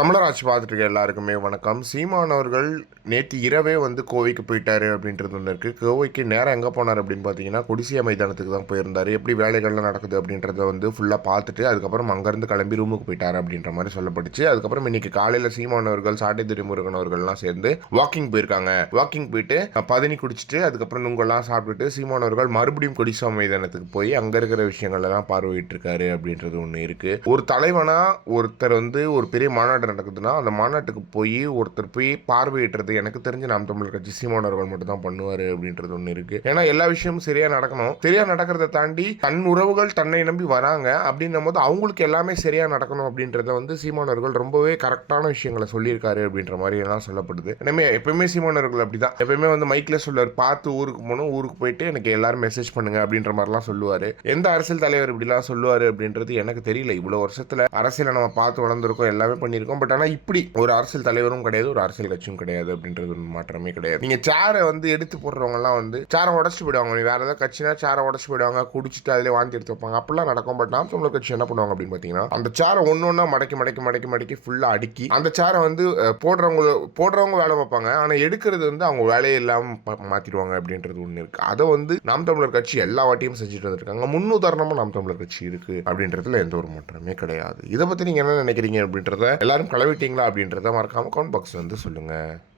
தமிழராட்சி பார்த்துட்டு இருக்க எல்லாருக்குமே வணக்கம். சீமான் அவர்கள் நேற்று இரவே வந்து கோவைக்கு போயிட்டாரு அப்படின்றது ஒன்று இருக்குது கோவைக்கு நேரம் எங்கே போனார் அப்படின்னு பார்த்தீங்கன்னா கொடிசியா மைதானத்துக்கு தான் போயிருந்தார். எப்படி வேலைகள்லாம் நடக்குது அப்படின்றத வந்து ஃபுல்லாக பார்த்துட்டு அதுக்கப்புறம் அங்கேருந்து கிளம்பி ரூமுக்கு போயிட்டார் அப்படின்ற மாதிரி சொல்லப்பட்டுச்சு. அதுக்கப்புறம் இன்னைக்கு காலையில் சீமான் அவர்கள் சாட்டை துரைமுருகன் அவர்கள்லாம் சேர்ந்து வாக்கிங் போயிருக்காங்க. வாக்கிங் போயிட்டு பதனி குடிச்சிட்டு அதுக்கப்புறம் நுங்கெல்லாம் சாப்பிட்டுட்டு சீமான் அவர்கள் மறுபடியும் கொடிசா மைதானத்துக்கு போய் அங்கே இருக்கிற விஷயங்கள்லாம் பார்வையிட்டு இருக்காரு அப்படின்றது ஒன்று இருக்குது ஒரு தலைவனாக ஒருத்தர் வந்து ஒரு பெரிய மாநாடு நடக்குதுன்னா அந்த மாநாட்டுக்கு போய் ஒருத்தர் போய் பார்வையிடுறது எனக்கு தெரிஞ்சு நாம் தமிழர் கட்சி சீமானவர்கள் மட்டும் தான் பண்ணுவாரு அப்படின்றது ஒன்று இருக்கு. ஏன்னா எல்லா விஷயமும் சரியா நடக்கணும். சரியா நடக்கிறத தாண்டி தன் உறவுகள் தன்னை நம்பி வராங்க அப்படின்னும் போது அவங்களுக்கு எல்லாமே சரியா நடக்கணும் அப்படின்றத வந்து சீமானவர்கள் ரொம்பவே கரெக்டான விஷயங்களை சொல்லியிருக்காரு அப்படின்ற மாதிரி எல்லாம் சொல்லப்படுது. எனவே எப்பயுமே சீமானவர்கள் அப்படிதான். எப்பயுமே வந்து மைக்ல சொல்லுவார் பார்த்து ஊருக்கு போகணும் ஊருக்கு போயிட்டு எனக்கு எல்லாரும் மெசேஜ் பண்ணுங்க அப்படின்ற மாதிரிலாம் சொல்லுவாரு. எந்த அரசியல் தலைவர் இப்படிலாம் சொல்லுவாரு அப்படின்றது எனக்கு தெரியல. இவ்வளவு வருஷத்துல அரசியலை நம்ம பார்த்து வளர்ந்துருக்கோம் எல்லாமே பண்ணியிருக்கோம். பட் ஆனால் இப்படி ஒரு அரசியல் தலைவரும் கிடையாது ஒரு அரசியல் கட்சியும் கிடையாது அப்படின்றது ஒரு மாற்றமே கிடையாது. நீங்கள் சேரை வந்து எடுத்து போடுறவங்கலாம் வந்து சேரை உடச்சிட்டு போயிடுவாங்க. நீ வேற ஏதாவது கட்சினா சேரை உடச்சி போயிடுவாங்க குடிச்சிட்டு அதிலே வாந்தி எடுத்து வைப்பாங்க. அப்படிலாம் நடக்கும். பட் நாம் தமிழர் கட்சி என்ன பண்ணுவாங்க அப்படின்னு பார்த்தீங்கன்னா அந்த சேரை ஒன்று ஒன்றா மடக்கி மடக்கி மடக்கி மடக்கி ஃபுல்லாக அடுக்கி அந்த சேரை வந்து போடுறவங்க போடுறவங்க வேலை பார்ப்பாங்க. ஆனால் எடுக்கிறது வந்து அவங்க வேலையே இல்லாமல் மாற்றிடுவாங்க அப்படின்றது ஒன்று இருக்குது அதை வந்து நாம் தமிழர் கட்சி எல்லா வாட்டியும் செஞ்சுட்டு வந்துருக்காங்க. முன்னுதாரணமாக நாம் தமிழர் கட்சி இருக்குது அப்படின்றதுல எந்த ஒரு மாற்றமே கிடையாது. இதை பற்றி நீங்கள் என்ன நினைக்கிறீங்க அப்படின்றத எல்லாரும் கிளவிட்டீங்களா அப்படின்றத மறக்காமல் கமெண்ட் பாக்ஸில் வந்து சொல்லுங்கள்